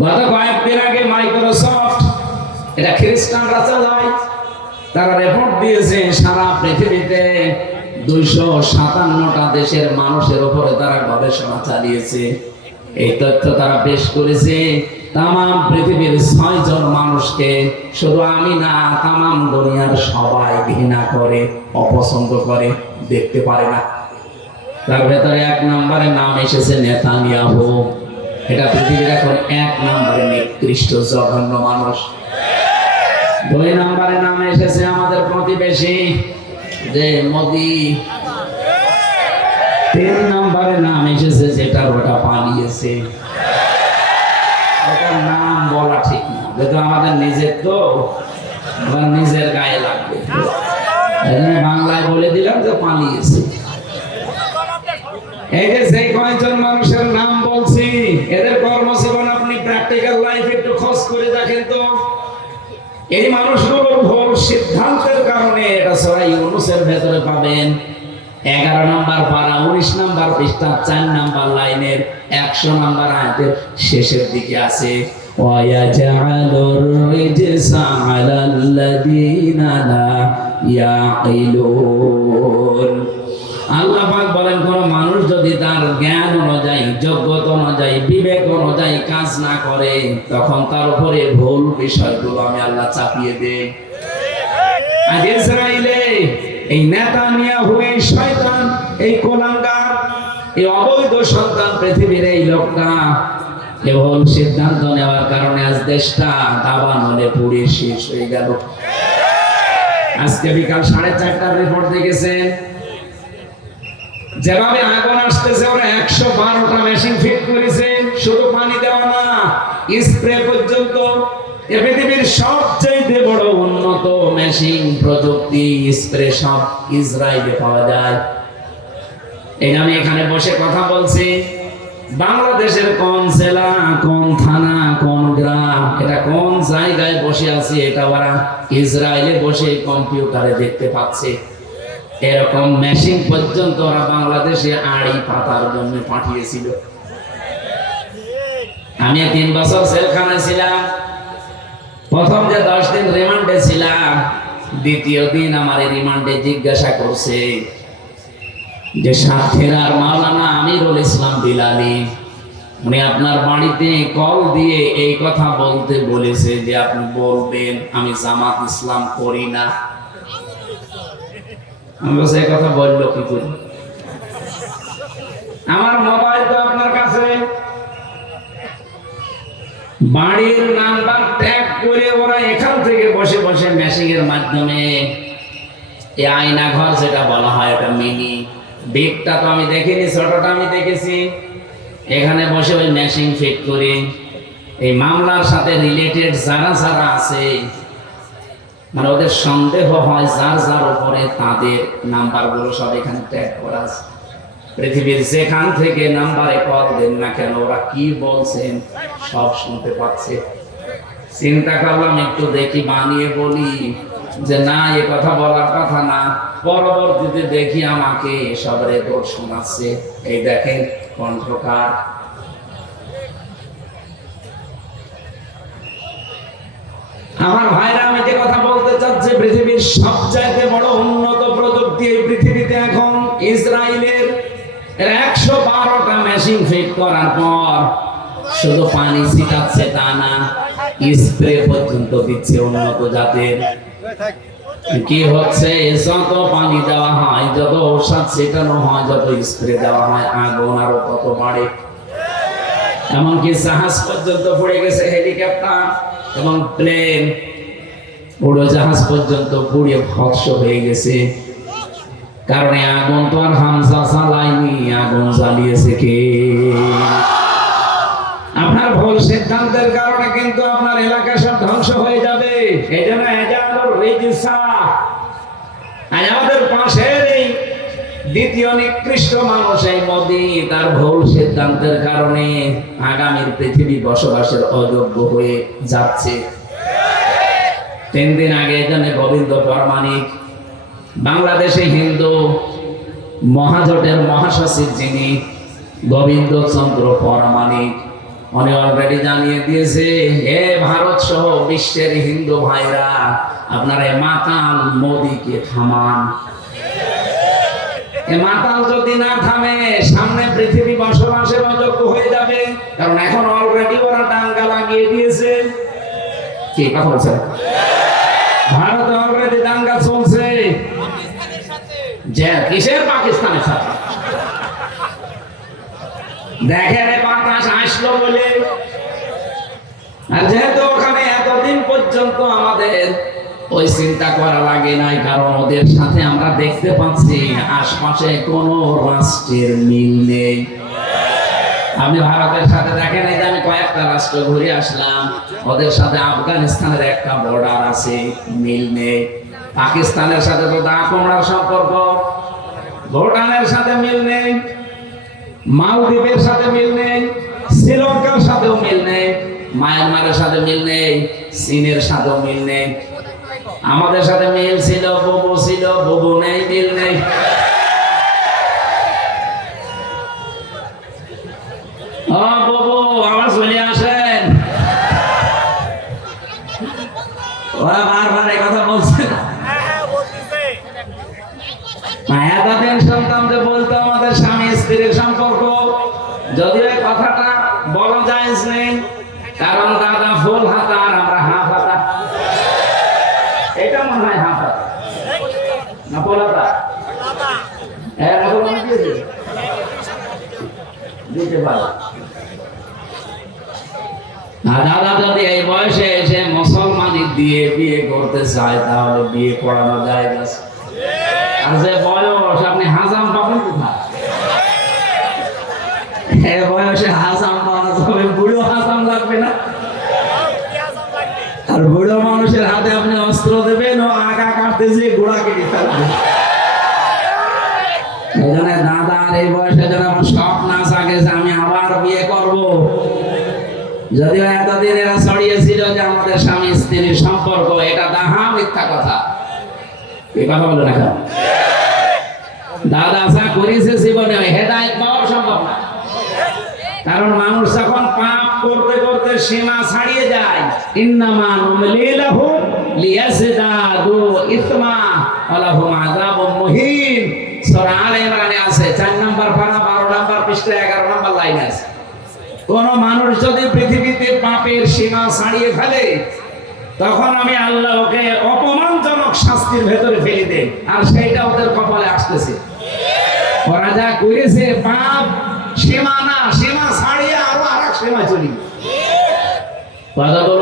গত কয়েকদিন আগে মাইক্রোসফট, এটা খ্রিস্টানরা চালায়, তারা রিপোর্ট দিয়েছে সারা পৃথিবীতে 257টা দেশের মানুষের উপরে তারা গবেষণা চালিয়েছে। এই তথ্য তারা পেশ করেছে। তাম পৃথিবীর 6 জন মানুষকে, শুধু আমি না, তাম দুনিয়ার সবাই ঘৃণা করে, অপছন্দ করে, দেখতে পারে না। তার ভেতরে 1 নম্বরে নাম এসেছে নেতানিয়াহু। এটা পৃথিবীর এখন 1 নম্বরে নিকৃষ্ট জঘন্য মানুষ। 2 নম্বরে নাম এসেছে আমাদের প্রতিবেশী যে মোদি। 3 নম্বরে নাম এসেছে যেটা ওটা পালিয়েছে। ওটার নাম বলা ঠিক না, যেহেতু আমাদের নিজের, তো আমার নিজের গায়ে লাগবে, বাংলায় বলে দিলাম যে পালিয়েছে। এই যে সেই কয়েকজন মানুষের নাম বলছি, এদের কর্মজীবন আপনি প্র্যাকটিক্যাল লাইফ একটু খোঁজ করে দেখেন তো। এই মানুষগুলোর ভুল সিদ্ধান্তের কারণে, এটা সূরা ইউনূসের ভেতরে পাবেন 11 নম্বর পারা 19 নম্বর পৃষ্ঠা 4 নম্বর লাইনের 100 নম্বর আয়াতের শেষের দিকে আছে, ওয়ায়াজআলুর রিজসা আলাল্লাযীনা লা ইয়াকিলুন। আল্লাহ পাক বলেন, কোন মানুষ যদি তার জ্ঞান অনুযায়ী, যোগ্যতা অনুযায়ী, বিবেক অনুযায়ী কাজ না করে, তখন তার উপরে ভুল বিষয়গুলো আমি আল্লাহ চাপিয়ে দেই। আজ ইসরায়েলে এই নেতানিয়াহু, এই শয়তান, এই কোলাঙ্গার, এই অবৈধ সন্তান পৃথিবীর এই লোকটা কেবল সিদ্ধান্ত নেওয়ার কারণে আজ দেশটা দাবানলে পুড়ে শেষ হয়ে গেল। আজকে বিকাল 4:30টার রিপোর্ট দেখেছেন, যেভাবে আগুন আসতেছে, ওরা 112টা মেশিন ফিট করেছে। শুধু পানি দেওয়া না, স্প্রে পর্যন্ত। পৃথিবীর সবচেয়ে বড় উন্নত মেশিন, প্রযুক্তি, স্প্রে সব ইসরায়েলে পাওয়া যায়। এই আমি এখানে বসে কথা বলছি, বাংলাদেশের কোন জেলা, কোন থানা, কোন গ্রাম, এটা কোন জায়গায় বসে আছি, এটা ওরা ইসরায়েলে বসে কম্পিউটারে দেখতে পাচ্ছে। এরকম মেশিন পর্যন্ত ওরা বাংলাদেশে আড়ি পাতার জন্য পাঠিয়েছিল। আমি 3 বছর জেলখানায় ছিলাম। প্রথম যে 10 দিন রিমান্ডে ছিলাম, দ্বিতীয় দিন আমার রিমান্ডে জিজ্ঞাসা করছে যে সাতক্ষীরার মাওলানা আমিরুল ইসলাম বিলালী, উনি আপনার বাড়িতে কল দিয়ে এই কথা বলতে বলেছে যে আপনি বলবেন আমি জামাত ইসলাম করি না। আমি বলছি, এই কথা বললো কি করে? আমার মোবাইল তো আপনার কাছে, বাড়ির নাম্বার ট্যাগ করে ওরা এখান থেকে বসে বসে মেশিনের মাধ্যমে, এই আয়না ঘর যেটা বলা হয়, এটা মিনি, বিগটা তো আমি দেখিনি, ছোটটা আমি দেখেছি। এখানে বসে ওই মেশিন ফিট করে এই মামলার সাথে রিলেটেড যারা যারা আছে, মানে ওদের সন্দেহ হয় যার যার উপরে, তাদের নাম্বারগুলো সব এখানে ট্যাগ করা আছে। পৃথিবীর যেখান থেকে নাম্বারে কল দেন না কেন, ওরা কি বলছেন সব শুনতে পাচ্ছে। চিন্তা করলাম একটু দেখি, বানিয়ে বলি যে না, এ কথা বলার কথা না। পরবর্তীতে দেখি আমাকে সব রেকর্ড শোনাচ্ছে। এই দেখেন কণ্ঠকার। আমার ভাইরা, আমি যে কথা বলতে চাচ্ছি, পৃথিবীর সবচাইতে বড় উন্নত প্রযুক্তি এই পৃথিবীতে এখন ইসরায়েলের। 112টা মেশিন ফিট করার পর শুধু পানি ছিটাচ্ছে তা না, স্প্রে পর্যন্ত দিচ্ছে উন্নত জাতের। কি হচ্ছে, যত পানি দেওয়া হয়, যত ঔষধ ছিটানো হয়, যত স্প্রে দেওয়া হয়, আগুন আরো তত বাড়ে। এমনকি জাহাজ পর্যন্ত পড়ে গেছে, হেলিকপ্টার এবং প্লেন, উড়োজাহাজ পর্যন্ত পুড়ে ভস্ম হয়ে গেছে। কারণ আগুন তো আর হামজা জ্বালায়নি, আগুন জ্বালিয়েছে কে? আপনার ভুল সিদ্ধান্তের কারণে কিন্তু আপনার এলাকা সব ধ্বংস হয়ে যাবে। এই জন্য আমাদের পাশের এই দ্বিতীয় নিকৃষ্ট মানুষ এই মোদি, তার ভুল সিদ্ধান্তের কারণে আগামীর পৃথিবী বসবাসের অযোগ্য হয়ে যাচ্ছে। 3 দিন আগে এখানে গোবিন্দ পরমাণিক, বাংলাদেশে হিন্দু মহাজোটের মহাসচিব যিনি গোবিন্দ চন্দ্র পরমাণিক, উনি অলরেডি জানিয়ে দিয়েছে, হে ভারত সহ বিশ্বের হিন্দু ভাইরা, আপনারা এই মাতাল মোদিকে থামান। এই মাতাল যদি না থামে, সামনে পৃথিবী বসবাসের অযোগ্য হয়ে যাবে। কারণ এখন অলরেডি ওরা দাঙ্গা লাগিয়ে দিয়েছে। কি কথা বলছে? ভারতে অলরেডি দাঙ্গা চলছে। যে কিসের পাকিস্তানের সাথে? দেখেন বাতাস আসলো বলে। আর যেহেতু ওখানে এতদিন পর্যন্ত আমাদের ওই চিন্তা করা লাগে নাই, কারণ ওদের সাথে আমরা দেখতে পাচ্ছি আশপাশে কোনো রাষ্ট্রের মিল নেই। আমি ভারতের সাথে দেখেন, এই যে আমি কয়েকটা রাষ্ট্র ঘুরে আসলাম, ওদের সাথে আফগানিস্তানের একটা বর্ডার আছে, মিল নেই। পাকিস্তানের সাথে তো দা কোমড়ার সম্পর্ক, ভুটানের সাথে মিল নেই, মালদ্বীপের সাথে মিল নেই, শ্রীলঙ্কার সাথেও মিল নেই, মায়ানমারের সাথে মিল নেই, চীনের সাথেও মিল নেই। আমাদের সাথে মিল ছিল, বুবু ছিল, বুবু নেই, মিল নেই। ও বুবু, আবার চলে আসেন। ওরা বারবার এই কথা বলছে। এতদিন শুনতাম যে বলতো আমাদের স্বামী স্ত্রীর সম্পর্ক, যদিও এই কথাটা বলা যায় নেই, কারণ দাদা ফুল হাতা আর আমরা হাফ হাতা। এটা মনে হয় হাফ হাতা না ফুল হাতা? দিতে পারো। দাদা যদি এই বয়সে এসে মুসলমানি দিয়ে বিয়ে করতে চায়, তাহলে বিয়ে করানো যায় না। আর যে বয়স, আপনি হাজাম পাবেন কোথায়? বয়সে হাজাম পাওয়া যাবে, বুড়ো হাজাম লাগবে না। আর বুড়ো মানুষের হাতে আপনি অস্ত্র দেবেন, ও আগা কাটতে যে গোড়া কেটে ফেলবে। দাদার এই বয়সে যেন আমার শখ না থাকে যে আমি আবার বিয়ে করব। যদিও এতদিন এরা ছড়িয়েছিল যে আমাদের স্বামী স্ত্রীর সম্পর্ক, এটা দাহা মিথ্যা কথা। এই কথা বলে না, দাদা যা করেছে জীবনে হেদায়েত পাওয়া সম্ভব না। কারণ মানুষ যখন পাপ করতে করতে সীমা ছাড়িয়ে যায়, ইন্নামা নুমলি লাহুম লিয়াজদাদু ইসমা ওয়া লাহুম আযাবুম মুহিন। সূরা আলে ইমরানে আছে, 4 নম্বর পারা 12 নম্বর পৃষ্ঠা 11 নম্বর লাইন আছে। কোন মানুষ যদি পৃথিবীতে পাপের সীমা ছাড়িয়ে ফেলে, তখন আমি আল্লাহ ওকে অপমানজনক শাস্তির ভেতরে ফেলে দেই, আর সেইটা ওদের কপালে আসতেছে। ওরা যা করেছে পাপ সীমা না, সীমা ছাড়িয়ে আরো আরেক সীমা চলি। কথা বলুন